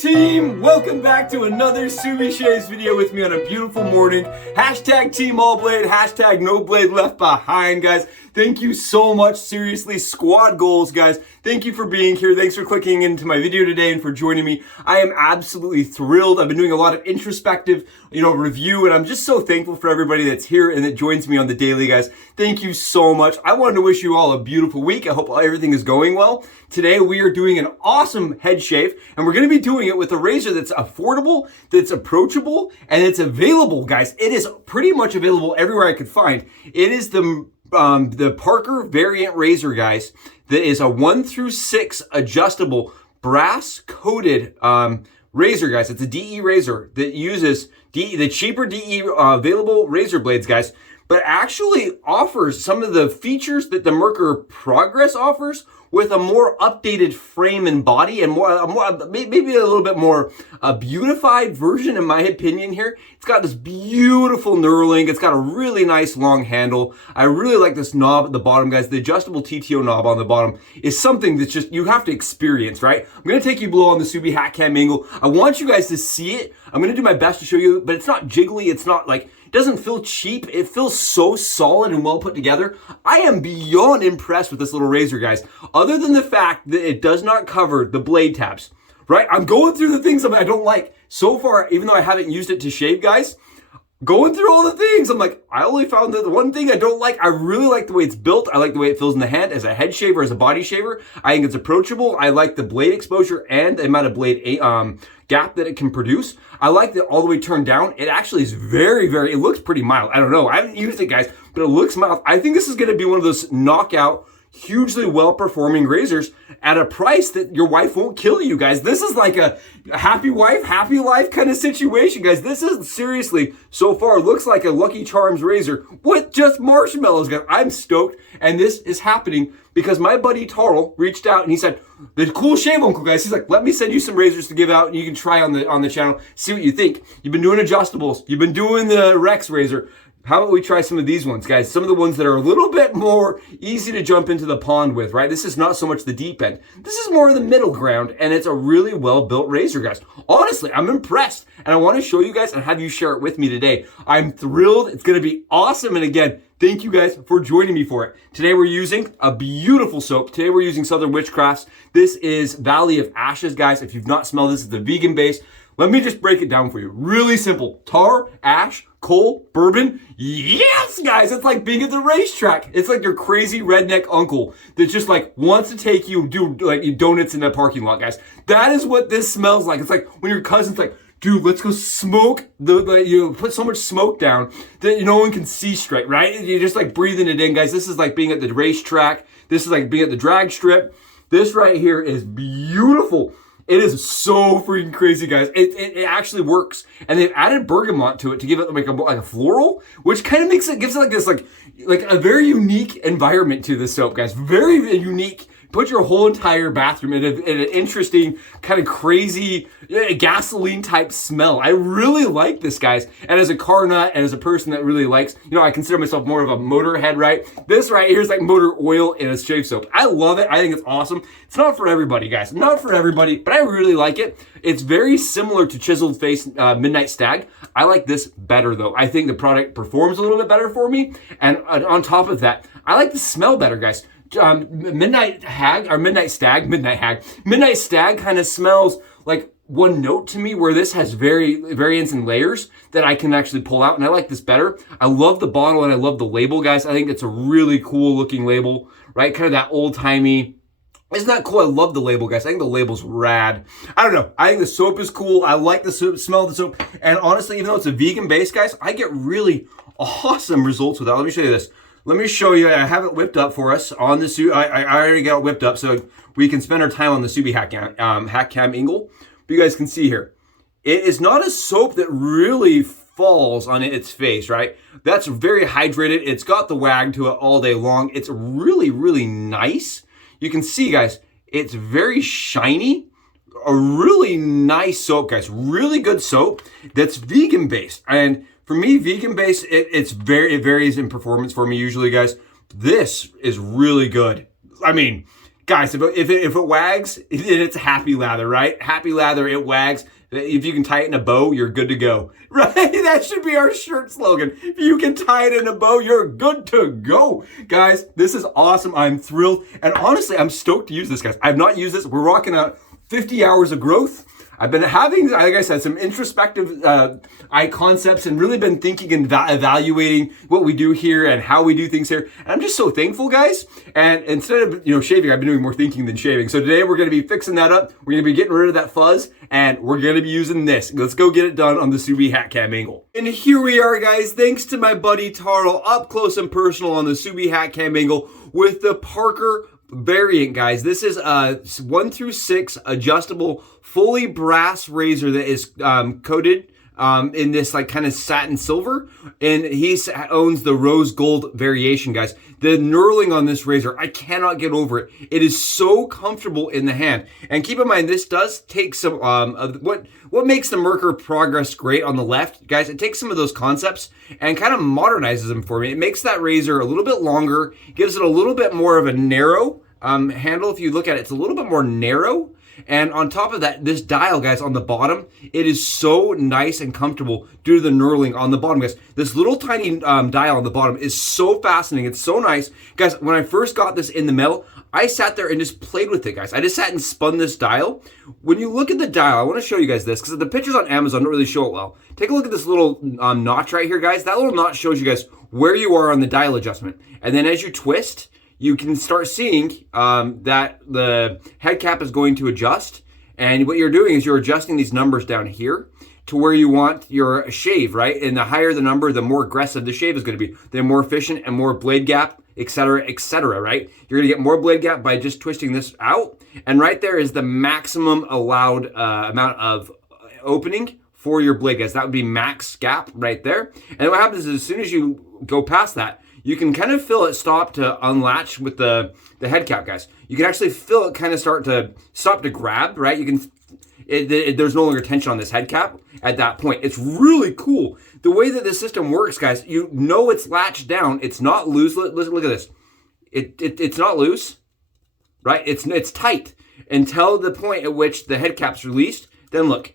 team, welcome back to another Subie Shaves video with me on a beautiful morning. Hashtag team all blade, hashtag no blade left behind, guys. Thank you so much, seriously, squad goals, guys. Thank you for being here. Thanks for clicking into my video today and for joining me. I am absolutely thrilled. I've been doing a lot of introspective, review, and I'm just so thankful for everybody that's here and that joins me on the daily, guys. Thank you so much. I wanted to wish you all a beautiful week. I hope everything is going well. Today, we are doing an awesome head shave, and we're going to be doing it with a razor that's affordable, that's approachable, and it's available, guys. It is pretty much available everywhere I could find. It is the Parker variant razor, guys, that is a 1-6 adjustable brass coated razor, guys. It's a DE razor that uses the cheaper DE available razor blades, guys, but actually offers some of the features that the Merkur Progress offers with a more updated frame and body and maybe a little bit more beautified version, in my opinion here. It's got this beautiful knurling. It's got a really nice long handle. I really like this knob at the bottom, guys. The adjustable TTO knob on the bottom is something that's just, you have to experience, right? I'm going to take you below on the Subie hat cam angle. I want you guys to see it. I'm going to do my best to show you, but it's not jiggly. It's not like, it doesn't feel cheap. It feels so solid and well put together. I am beyond impressed with this little razor, guys. Other than the fact that it does not cover the blade tabs, right? I'm going through the things I don't like. So far, even though I haven't used it to shave, guys, going through all the things, I'm like, I only found the one thing I don't like. I really like the way it's built. I like the way it feels in the hand as a head shaver, as a body shaver. I think it's approachable. I like the blade exposure and the amount of blade gap that it can produce. I like that all the way turned down. It actually is very, it looks pretty mild. I don't know. I haven't used it, guys, but it looks mild. I think this is going to be one of those knockout, hugely well-performing razors at a price that your wife won't kill you, guys. This is like a happy wife, happy life kind of situation, guys. This is seriously, so far, looks like a Lucky Charms razor with just marshmallows, guys. I'm stoked, and this is happening because my buddy Tarl reached out and he said, the cool shave uncle, guys. He's like, let me send you some razors to give out and you can try on the channel, see what you think. You've been doing adjustables. You've been doing the Rex razor. How about we try some of these ones, guys? Some of the ones that are a little bit more easy to jump into the pond with, right? This is not so much the deep end. This is more of the middle ground, and it's a really well-built razor, guys. Honestly, I'm impressed, and I want to show you guys and have you share it with me today. I'm thrilled. It's going to be awesome, and again, thank you guys for joining me for it. Today we're using a beautiful soap. Today we're using Southern Witchcrafts. This is Valley of Ashes, guys. If you've not smelled this, it's the vegan base. Let me just break it down for you. Really simple. Tar, ash, coal, bourbon. Yes, guys, it's like being at the racetrack. It's like your crazy redneck uncle that just like wants to take you do like donuts in the parking lot, guys. That is what this smells like. It's like when your cousin's like, dude, let's go smoke put so much smoke down that no one can see straight, right? You're just like breathing it in, guys. This is like being at the racetrack. This is like being at the drag strip. This right here is beautiful. It is so freaking crazy, guys. It actually works. And they've added bergamot to it to give it like a floral, which kind of gives it like this, like a very unique environment to this soap, guys. Very unique. Put your whole entire bathroom in an interesting, kind of crazy, gasoline type smell. I really like this, guys. And as a car nut and as a person that really likes, I consider myself more of a motorhead, right? This right here is like motor oil in a shave soap. I love it. I think it's awesome. It's not for everybody, guys. Not for everybody, but I really like it. It's very similar to Chiseled Face Midnight Stag. I like this better, though. I think the product performs a little bit better for me. And on top of that, I like the smell better, guys. Midnight Stag kind of smells like one note to me, where this has variants and layers that I can actually pull out, and I like this better. I love the bottle and I love the label, guys. I think it's a really cool looking label, right? Kind of that old timey. Isn't that cool? I love the label, guys. I think the label's rad. I don't know. I think the soap is cool. I like the smell of the soap. And honestly, even though it's a vegan base, guys, I get really awesome results with that. Let me show you this. Let me show you. I have it whipped up for us on the Subie. I already got it whipped up so we can spend our time on the Subie hat cam angle. But you guys can see here, it is not a soap that really falls on its face, right? That's very hydrated. It's got the wag to it all day long. It's really nice. You can see, guys, it's very shiny. A really nice soap, guys. Really good soap that's vegan based. And for me, vegan based, it varies in performance for me usually, guys. This is really good. I mean, Guys, if it wags, it's happy lather, right? Happy lather, it wags. If you can tie it in a bow, you're good to go, right? That should be our shirt slogan. If you can tie it in a bow, you're good to go. Guys, this is awesome. I'm thrilled. And honestly, I'm stoked to use this, guys. I've not used this. We're rocking out 50 hours of growth. I've been having, like I said, some introspective eye concepts and really been thinking and evaluating what we do here and how we do things here. And I'm just so thankful, guys. And instead of, shaving, I've been doing more thinking than shaving. So today we're going to be fixing that up. We're going to be getting rid of that fuzz and we're going to be using this. Let's go get it done on the Subie hat cam angle. And here we are, guys. Thanks to my buddy Tarl, up close and personal on the Subie hat cam angle with the Parker variant, guys. This is a 1 through 6 adjustable fully brass razor that is coated in this like kind of satin silver, and he owns the rose gold variation, guys. The knurling on this razor, I cannot get over it. It is so comfortable in the hand. And keep in mind, this does take some of what makes the Merkur Progress great on the left, guys. It takes some of those concepts and kind of modernizes them for me. It makes that razor a little bit longer, gives it a little bit more of a narrow handle. If you look at it, it's a little bit more narrow. And on top of that, this dial, guys, on the bottom, it is so nice and comfortable due to the knurling on the bottom, guys. This little tiny dial on the bottom is so fascinating. It's so nice. Guys, when I first got this in the mail, I sat there and just played with it, guys. I just sat and spun this dial. When you look at the dial, I want to show you guys this because the pictures on Amazon don't really show it well. Take a look at this little notch right here, guys. That little notch shows you guys where you are on the dial adjustment. And then as you twist, you can start seeing that the head cap is going to adjust. And what you're doing is you're adjusting these numbers down here to where you want your shave, right? And the higher the number, the more aggressive the shave is going to be. The more efficient and more blade gap, etc., right? You're going to get more blade gap by just twisting this out. And right there is the maximum allowed amount of opening for your blade, guys. That would be max gap right there. And what happens is as soon as you go past that, you can kind of feel it stop to unlatch with the head cap, guys. You can actually feel it kind of stop to grab, right? You can, there's no longer tension on this head cap at that point. It's really cool. The way that the system works, guys, you know it's latched down. It's not loose. Look at this. It's not loose, right? It's tight until the point at which the head cap's released. Then look,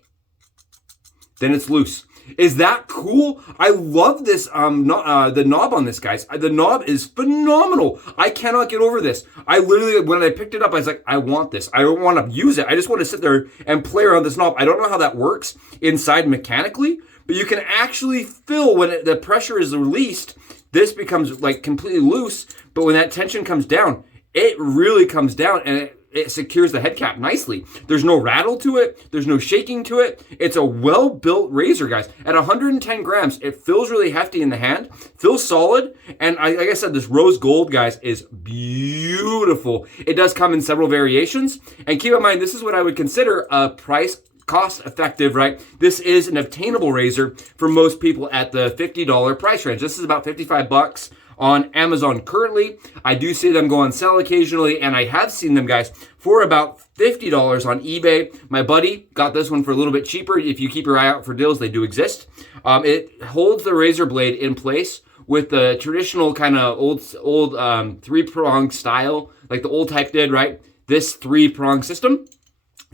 then it's loose. Is that cool? I love this, the knob on this, guys. The knob is phenomenal. I cannot get over this. I literally, when I picked it up, I was like, I want this. I don't want to use it. I just want to sit there and play around this knob. I don't know how that works inside mechanically, but you can actually feel when the pressure is released, this becomes like completely loose. But when that tension comes down, it really comes down and it secures the head cap nicely. There's no rattle to it. There's no shaking to it. It's a well-built razor, guys. At 110 grams, it feels really hefty in the hand, feels solid. And like I said, this rose gold, guys, is beautiful. It does come in several variations. And keep in mind, this is what I would consider a price cost effective, right? This is an obtainable razor for most people at the $50 price range. This is about 55 bucks on Amazon currently. I do see them go on sale occasionally, and I have seen them, guys, for about $50 on eBay. My buddy got this one for a little bit cheaper. If you keep your eye out for deals, they do exist. It holds the razor blade in place with the traditional kind of old three-prong style, like the old type did, right? This three-prong system,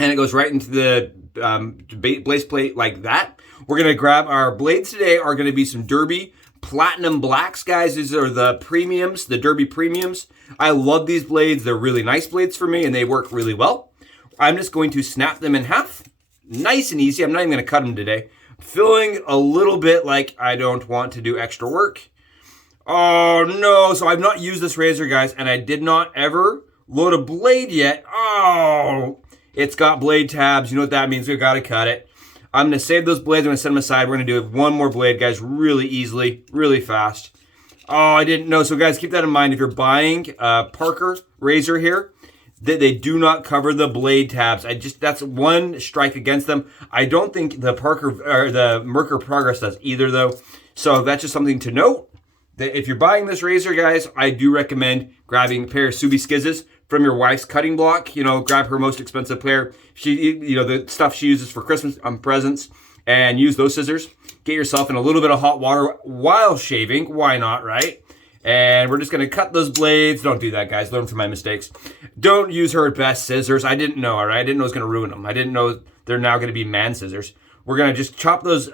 and it goes right into the base plate like that. We're gonna grab our blades today. Are gonna be some Derby Platinum Blacks, guys. These are the premiums, the Derby premiums. I love these blades. They're really nice blades for me and they work really well. I'm just going to snap them in half. Nice and easy. I'm not even going to cut them today. Feeling a little bit like I don't want to do extra work. Oh no, so I've not used this razor, guys, and I did not ever load a blade yet. Oh, it's got blade tabs. You know what that means. We've got to cut it. I'm going to save those blades. I'm going to set them aside. We're going to do one more blade, guys, really easily, really fast. Oh, I didn't know. So, guys, keep that in mind. If you're buying a Parker razor here, they do not cover the blade tabs. That's one strike against them. I don't think the Parker or the Merkur Progress does either, though. So that's just something to note. That if you're buying this razor, guys, I do recommend grabbing a pair of Subie Skizzes from your wife's cutting block. You know, grab her most expensive pair. The stuff she uses for Christmas presents, and use those scissors. Get yourself in a little bit of hot water while shaving. Why not, right? And we're just gonna cut those blades. Don't do that, guys. Learn from my mistakes. Don't use her best scissors. I didn't know, all right? I didn't know it was gonna ruin them. I didn't know they're now gonna be man scissors. We're gonna just chop those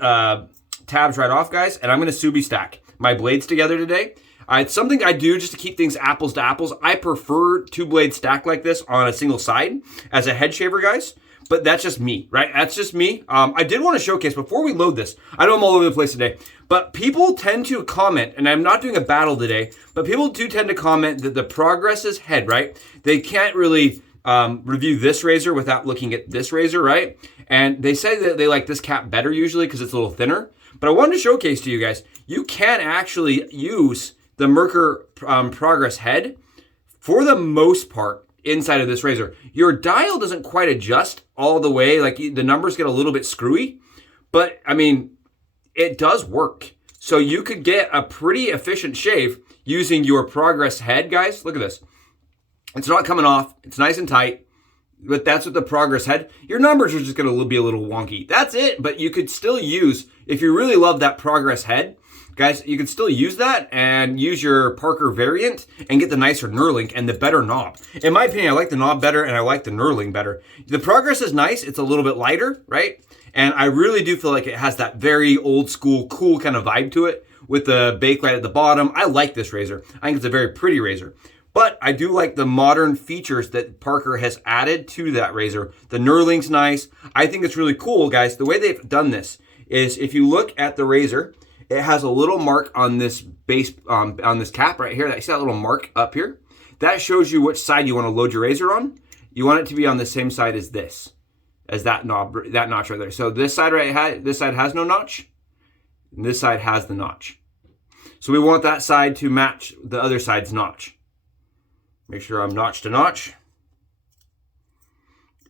tabs right off, guys, and I'm gonna Subie stack my blades together today. It's something I do just to keep things apples to apples. I prefer 2 blades stacked like this on a single side as a head shaver, guys. But that's just me, right? That's just me. I did want to showcase, before we load this, I know I'm all over the place today, but people tend to comment, and I'm not doing a battle today, but people do tend to comment that the Progress's head, right? They can't really review this razor without looking at this razor, right? And they say that they like this cap better usually because it's a little thinner. But I wanted to showcase to you guys, you can actually use the Merkur Progress head for the most part inside of this razor. Your dial doesn't quite adjust all the way, like the numbers get a little bit screwy, but I mean, it does work. So you could get a pretty efficient shave using your Progress head, guys. Look at this. It's not coming off. It's nice and tight, but that's what the Progress head. Your numbers are just gonna be a little wonky. That's it, but you could still use, if you really love that Progress head, guys, you can still use that and use your Parker variant and get the nicer knurling and the better knob. In my opinion, I like the knob better and I like the knurling better. The Progress is nice. It's a little bit lighter, right? And I really do feel like it has that very old school, cool kind of vibe to it with the bakelite at the bottom. I like this razor. I think it's a very pretty razor. But I do like the modern features that Parker has added to that razor. The knurling's nice. I think it's really cool, guys. The way they've done this is if you look at the razor, it has a little mark on this base, on this cap right here. You see that little mark up here? That shows you which side you want to load your razor on. You want it to be on the same side as this, as that knob, that notch right there. So this side this side has no notch, and this side has the notch. So we want that side to match the other side's notch. Make sure I'm notch to notch,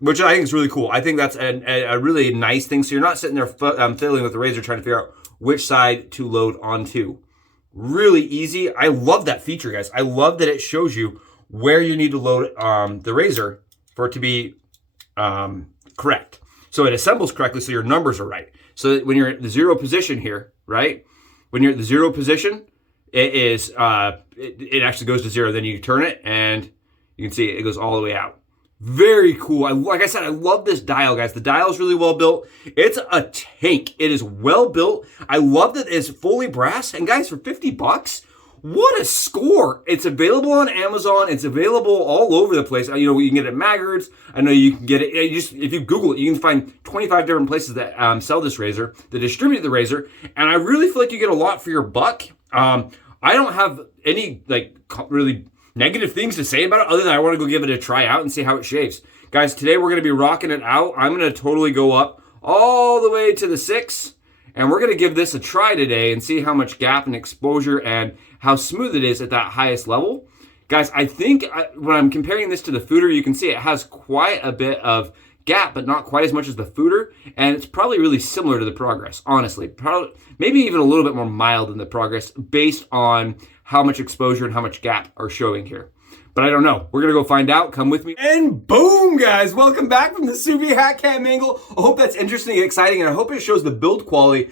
which I think is really cool. I think that's a really nice thing. So you're not sitting there fiddling with the razor trying to figure out which side to load onto. Really easy. I love that feature, guys. I love that it shows you where you need to load the razor for it to be correct. So it assembles correctly so your numbers are right. So that when you're at the 0 position here, right? When you're at the 0 position, it is it actually goes to 0. Then you turn it and you can see it goes all the way out. Very cool. Like I said, I love this dial, guys. The dial is really well built. It's a tank. It is well built. I love that it's fully brass. And guys, for 50 bucks, what a score. It's available on Amazon. It's available all over the place. You know, you can get it at Maggards. I know you can get it. If you Google it, you can find 25 different places that sell this razor, that distribute the razor. And I really feel like you get a lot for your buck. I don't have any really negative things to say about it other than I want to go give it a try out and see how it shaves. Guys, today we're going to be rocking it out. I'm going to totally go up all the way to the 6, and we're going to give this a try today and see how much gap and exposure and how smooth it is at that highest level. Guys, I think when I'm comparing this to the Fooder, you can see it has quite a bit of gap, but not quite as much as the Fooder, and it's probably really similar to the Progress, honestly. Probably, maybe even a little bit more mild than the Progress based on how much exposure and how much gap are showing here. But I don't know. We're going to go find out. Come with me. And boom, guys. Welcome back from the Subie hat cam angle. I hope that's interesting and exciting, and I hope it shows the build quality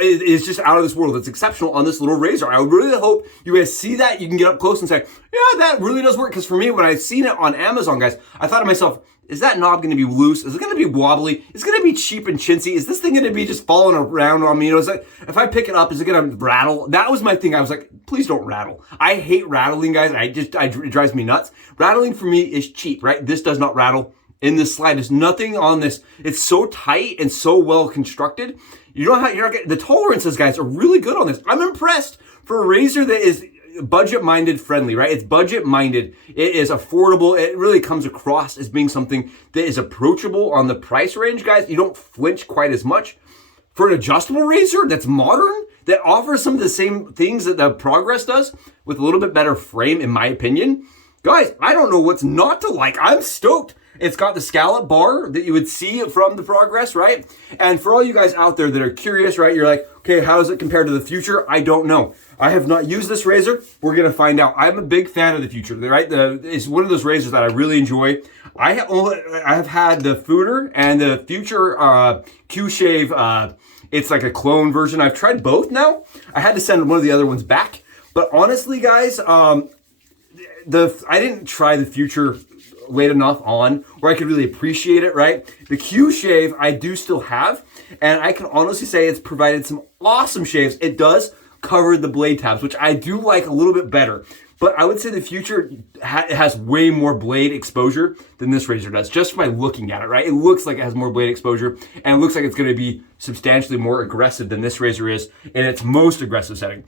is just out of this world. It's exceptional on this little razor. I really hope you guys see that. You can get up close and say, yeah, that really does work. Because for me, when I seen it on Amazon, guys, I thought to myself, is that knob going to be loose? Is it going to be wobbly? Is it going to be cheap and chintzy? Is this thing going to be just falling around on me? You know, is that, if I pick it up, is it going to rattle? That was my thing. I was like, please don't rattle. I hate rattling, guys. It drives me nuts. Rattling for me is cheap, right? This does not rattle in this slide. There's nothing on this. It's so tight and so well constructed. You're not getting, the tolerances, guys, are really good on this. I'm impressed for a razor that is budget-minded friendly, right? It's budget-minded. It is affordable. It really comes across as being something that is approachable on the price range, guys. You don't flinch quite as much. For an adjustable razor that's modern, that offers some of the same things that the Progress does with a little bit better frame, in my opinion. Guys, I don't know what's not to like. I'm stoked. It's got the scallop bar that you would see from the Progress, right? And for all you guys out there that are curious, right? You're like, okay, how does it compare to the Future? I don't know. I have not used this razor. We're going to find out. I'm a big fan of the Future, right? It's one of those razors that I really enjoy. I have had the Fooder and the Future Q-Shave. It's like a clone version. I've tried both now. I had to send one of the other ones back. But honestly, guys, I didn't try the Future late enough on where I could really appreciate it, right? The Q shave I do still have, and I can honestly say it's provided some awesome shaves. It does cover the blade tabs, which I do like a little bit better. But I would say the Future has way more blade exposure than this razor does, just by looking at it, right? It looks like it has more blade exposure, and it looks like it's going to be substantially more aggressive than this razor is in its most aggressive setting.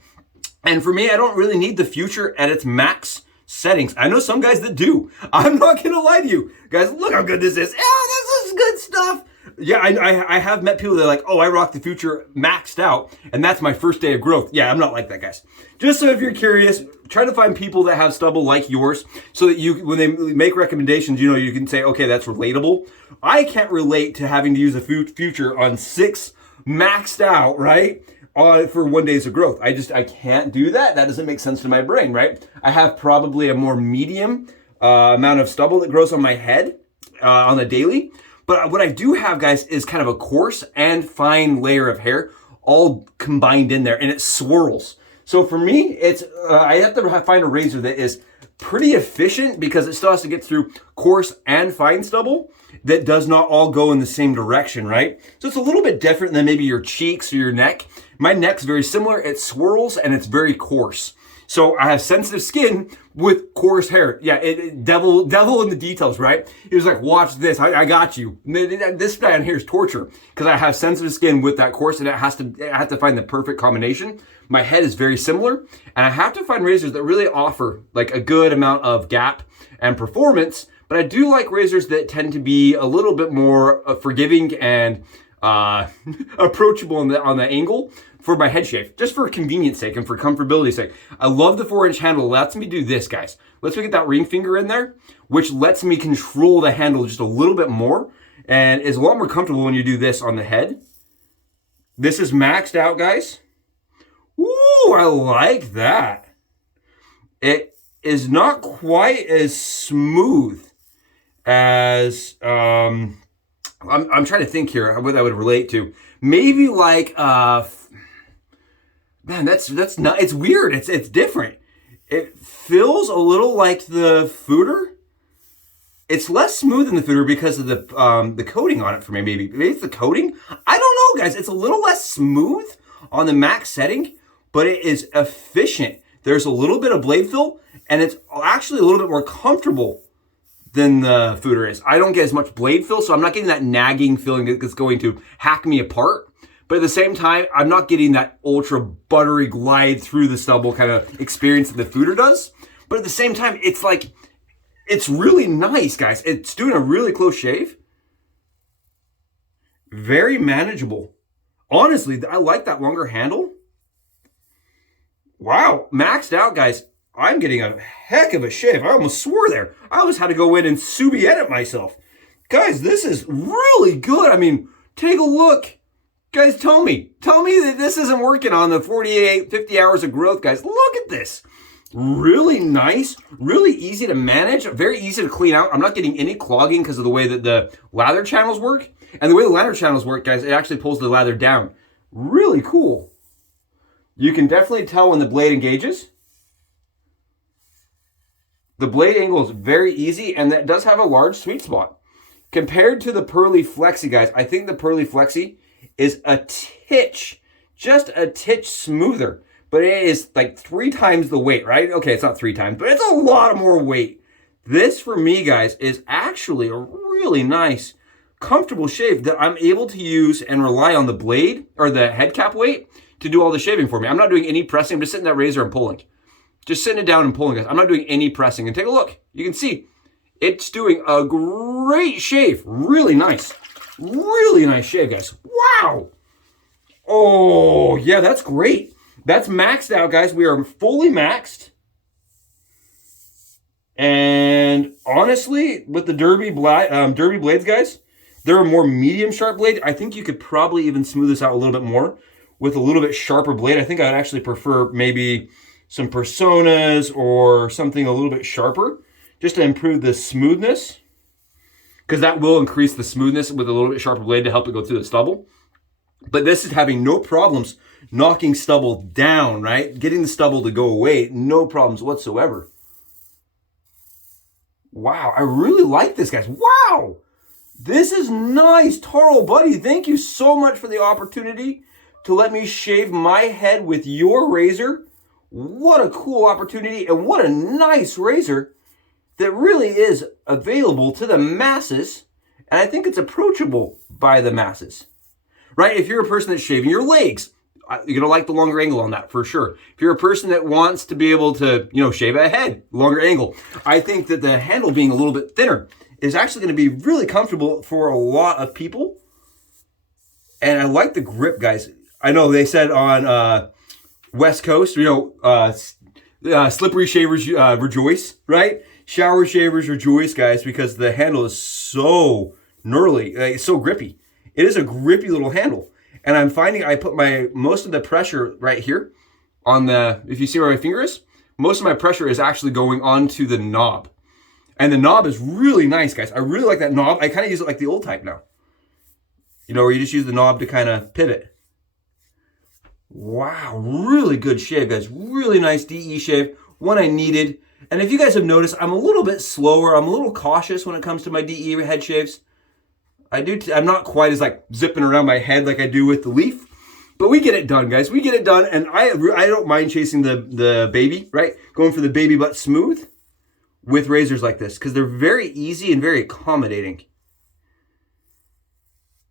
And for me, I don't really need the Future at its max settings. I know some guys that do. I'm not going to lie to you. Guys, look how good this is. Yeah, this is good stuff. Yeah, I have met people that are like, oh, I rock the Future maxed out, and that's my first day of growth. Yeah, I'm not like that, guys. Just so if you're curious, try to find people that have stubble like yours so that you, when they make recommendations, you know, you can say, okay, that's relatable. I can't relate to having to use a Future on 6 maxed out, right? For 1 days of growth. I can't do that. That doesn't make sense to my brain, right? I have probably a more medium amount of stubble that grows on my head on a daily. But what I do have, guys, is kind of a coarse and fine layer of hair all combined in there, and it swirls. So for me, it's I have to find a razor that is pretty efficient because it still has to get through coarse and fine stubble that does not all go in the same direction, right? So it's a little bit different than maybe your cheeks or your neck. My neck's very similar. It swirls and it's very coarse. So I have sensitive skin with coarse hair. Yeah, devil in the details, right? He was like, watch this. I got you. This down here is torture because I have sensitive skin with that coarse, and I have to find the perfect combination. My head is very similar, and I have to find razors that really offer like a good amount of gap and performance. But I do like razors that tend to be a little bit more forgiving and approachable on the angle for my head shave, just for convenience sake and for comfortability sake. I love the 4-inch handle. It lets me do this, guys. Lets me get that ring finger in there, which lets me control the handle just a little bit more, and is a lot more comfortable when you do this on the head. This is maxed out, guys. Ooh, I like that. It is not quite as smooth as I'm trying to think here what that would relate to. Maybe like man, that's not, it's weird. It's different. It feels a little like the Future. It's less smooth than the Future because of the coating on it for me. Maybe it's the coating. I don't know, guys. It's a little less smooth on the max setting, but it is efficient. There's a little bit of blade fill, and it's actually a little bit more comfortable than the Future is. I don't get as much blade fill, so I'm not getting that nagging feeling that's going to hack me apart. But at the same time, I'm not getting that ultra buttery glide through the stubble kind of experience that the Future does. But at the same time, it's like, it's really nice, guys. It's doing a really close shave. Very manageable. Honestly, I like that longer handle. Wow, maxed out, guys. I'm getting a heck of a shave. I almost swore there. I almost had to go in and Subie edit myself. Guys, this is really good. I mean, take a look. Guys, tell me that this isn't working on the 48, 50 hours of growth, guys. Look at this. Really nice, really easy to manage, very easy to clean out. I'm not getting any clogging because of the way that the lather channels work. And the way the lather channels work, guys, it actually pulls the lather down. Really cool. You can definitely tell when the blade engages. The blade angle is very easy, and that does have a large sweet spot. Compared to the Pearly Flexi, guys, I think the Pearly Flexi is a titch, just a titch smoother, but it is like 3 times the weight, right? Okay, it's not 3 times, but it's a lot more weight. This, for me, guys, is actually a really nice, comfortable shave that I'm able to use and rely on the blade or the head cap weight to do all the shaving for me. I'm not doing any pressing. I'm just sitting that razor and pulling. Just sitting it down and pulling, guys. I'm not doing any pressing. And take a look. You can see it's doing a great shave. Really nice. Really nice shave, guys. Wow. Oh, yeah, that's great. That's maxed out, guys. We are fully maxed. And honestly, with the Derby blades, guys, they're a more medium sharp blade. I think you could probably even smooth this out a little bit more with a little bit sharper blade. I think I'd actually prefer maybe some personas or something a little bit sharper just to improve the smoothness, because that will increase the smoothness with a little bit sharper blade to help it go through the stubble. But this is having no problems knocking stubble down, right? Getting the stubble to go away, no problems whatsoever. Wow, I really like this, guys. Wow, this is nice. Taro, buddy, thank you so much for the opportunity to let me shave my head with your razor. What a cool opportunity, and what a nice razor that really is available to the masses, and I think it's approachable by the masses, right? If you're a person that's shaving your legs, you're gonna like the longer angle on that for sure. If you're a person that wants to be able to, shave a head, longer angle, I think that the handle being a little bit thinner is actually gonna be really comfortable for a lot of people. And I like the grip, guys. I know they said on West Coast, slippery shavers rejoice, right? Shower shavers rejoice, guys, because the handle is so gnarly, it's so grippy. It is a grippy little handle. And I'm finding I put most of the pressure right here on if you see where my finger is, most of my pressure is actually going onto the knob. And the knob is really nice, guys. I really like that knob. I kind of use it like the old type now. Where you just use the knob to kind of pivot. Wow, really good shave, guys. Really nice DE shave, one I needed. And if you guys have noticed, I'm a little bit slower. I'm a little cautious when it comes to my DE head shaves. I'm not quite as zipping around my head like I do with the leaf, but we get it done, guys. We get it done, and I don't mind chasing the baby, right? Going for the baby butt smooth with razors like this because they're very easy and very accommodating.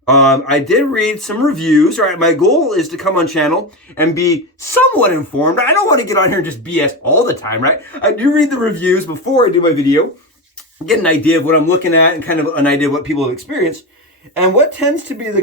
I did read some reviews. All right, my goal is to come on channel and be somewhat informed. I don't want to get on here and just BS all the time, right? I do read the reviews before I do my video, get an idea of what I'm looking at and kind of an idea of what people have experienced. And what tends to be the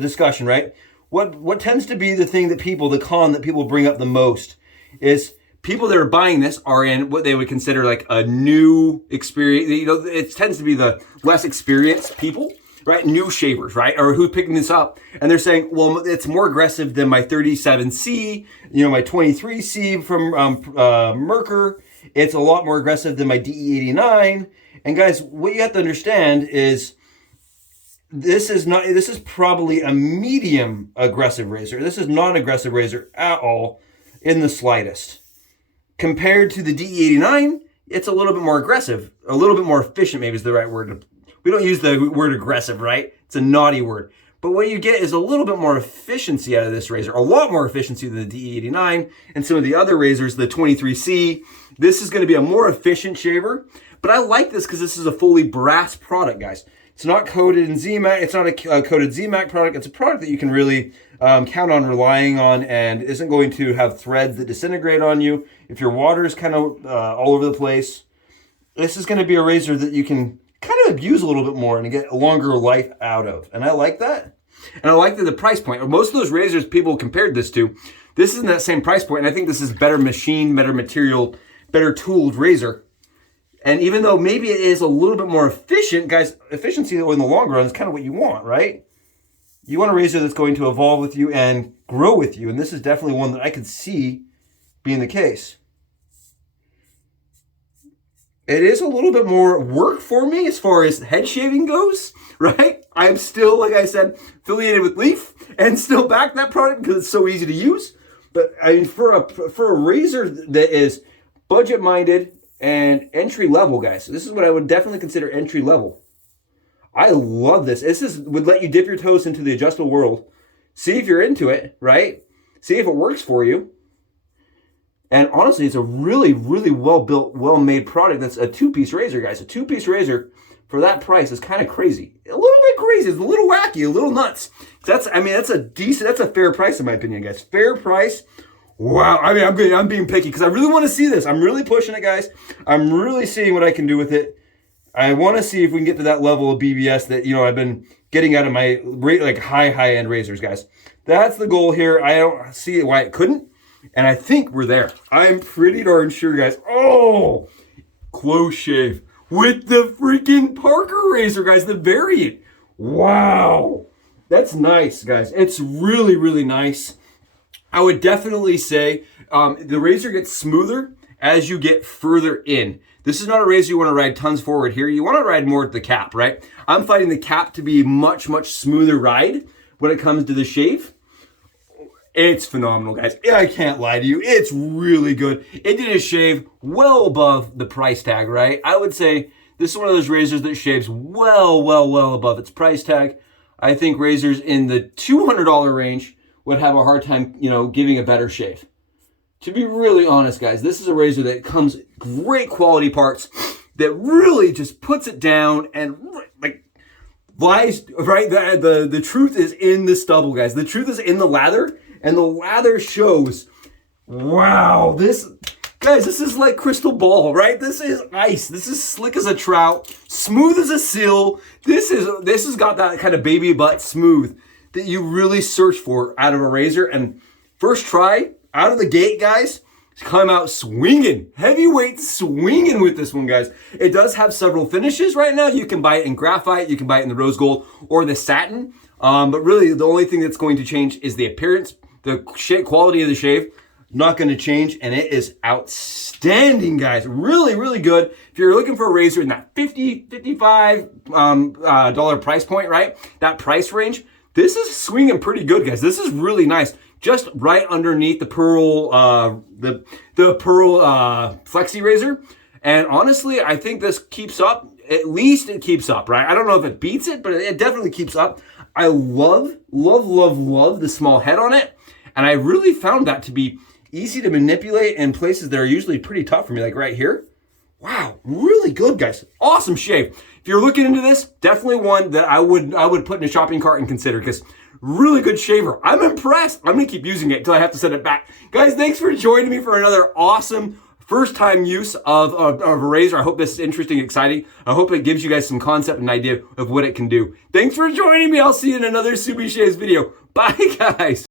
discussion, right? What tends to be the thing that the con that people bring up the most is people that are buying this are in what they would consider like a new experience. It tends to be the less experienced people, right? New shavers, right? Or who's picking this up. And they're saying, well, it's more aggressive than my 37C, my 23C from Merkur. It's a lot more aggressive than my DE89. And guys, what you have to understand is this is probably a medium aggressive razor. This is not an aggressive razor at all in the slightest. Compared to the DE89, it's a little bit more aggressive, a little bit more efficient, maybe is the right word. We don't use the word aggressive, right? It's a naughty word. But what you get is a little bit more efficiency out of this razor, a lot more efficiency than the DE89 and some of the other razors, the 23C. This is going to be a more efficient shaver, but I like this because this is a fully brass product, guys. It's not coated in ZMAC. It's not a coated ZMAC product. It's a product that you can really count on relying on and isn't going to have threads that disintegrate on you. If your water is kind of all over the place, this is going to be a razor that you can kind of abuse a little bit more and get a longer life out of. And I like that. And I like that the price point. Most of those razors people compared this to, this isn't that same price point. And I think this is better machine, better material, better tooled razor. And even though maybe it is a little bit more efficient, guys, efficiency in the long run is kind of what you want, right? You want a razor that's going to evolve with you and grow with you. And this is definitely one that I could see being the case. It is a little bit more work for me as far as head shaving goes, right? I'm still, like I said, affiliated with Leaf and still back that product because it's so easy to use. But I mean, for a razor that is budget-minded and entry level, guys, this is what I would definitely consider entry level. I love this. This would let you dip your toes into the adjustable world, see if you're into it, right? See if it works for you. And honestly, it's a really, really well-built, well-made product. That's a two-piece razor, guys. A two-piece razor for that price is kind of crazy. A little bit crazy. It's a little wacky, a little nuts. That's a fair price in my opinion, guys. Fair price. Wow. I mean, I'm being picky because I really want to see this. I'm really pushing it, guys. I'm really seeing what I can do with it. I want to see if we can get to that level of BBS that, I've been getting out of my high-end razors, guys. That's the goal here. I don't see why it couldn't. And I think we're there. I'm pretty darn sure, guys. Oh, close shave with the freaking Parker razor, guys. The variant. Wow. That's nice, guys. It's really, really nice. I would definitely say the razor gets smoother as you get further in. This is not a razor you want to ride tons forward here. You want to ride more at the cap, right? I'm finding the cap to be much, much smoother ride when it comes to the shave. It's phenomenal, guys. I can't lie to you. It's really good. It did a shave well above the price tag, right? I would say this is one of those razors that shaves well above its price tag. I think razors in the $200 range would have a hard time, giving a better shave. To be really honest, guys, this is a razor that comes great quality parts that really just puts it down and like lies, right? The truth is in the stubble, guys. The truth is in the lather, and the lather shows. Wow, this is like crystal ball, right? This is ice. This is slick as a trout, smooth as a seal. This has got that kind of baby butt smooth that you really search for out of a razor. And first try, out of the gate, guys, come out swinging. Heavyweight swinging with this one, guys. It does have several finishes right now. You can buy it in graphite, you can buy it in the rose gold or the satin. But really, the only thing that's going to change is the appearance, the quality of the shave. Not going to change, and it is outstanding, guys. Really good. If you're looking for a razor in that $55 dollar price point, right? That price range, this is swinging pretty good, guys. This is really nice. Just right underneath the pearl, the pearl flexi razor. And honestly, I think this keeps up. At least it keeps up, right? I don't know if it beats it, but it definitely keeps up. I love the small head on it. And I really found that to be easy to manipulate in places that are usually pretty tough for me, like right here. Wow, really good, guys. Awesome shave. If you're looking into this, definitely one that I would put in a shopping cart and consider, because really good shaver. I'm impressed. I'm gonna keep using it until I have to send it back. Guys, thanks for joining me for another awesome first time use of a razor. I hope this is interesting, exciting. I hope it gives you guys some concept and idea of what it can do. Thanks for joining me. I'll see you in another Subie Shaves video. Bye, guys.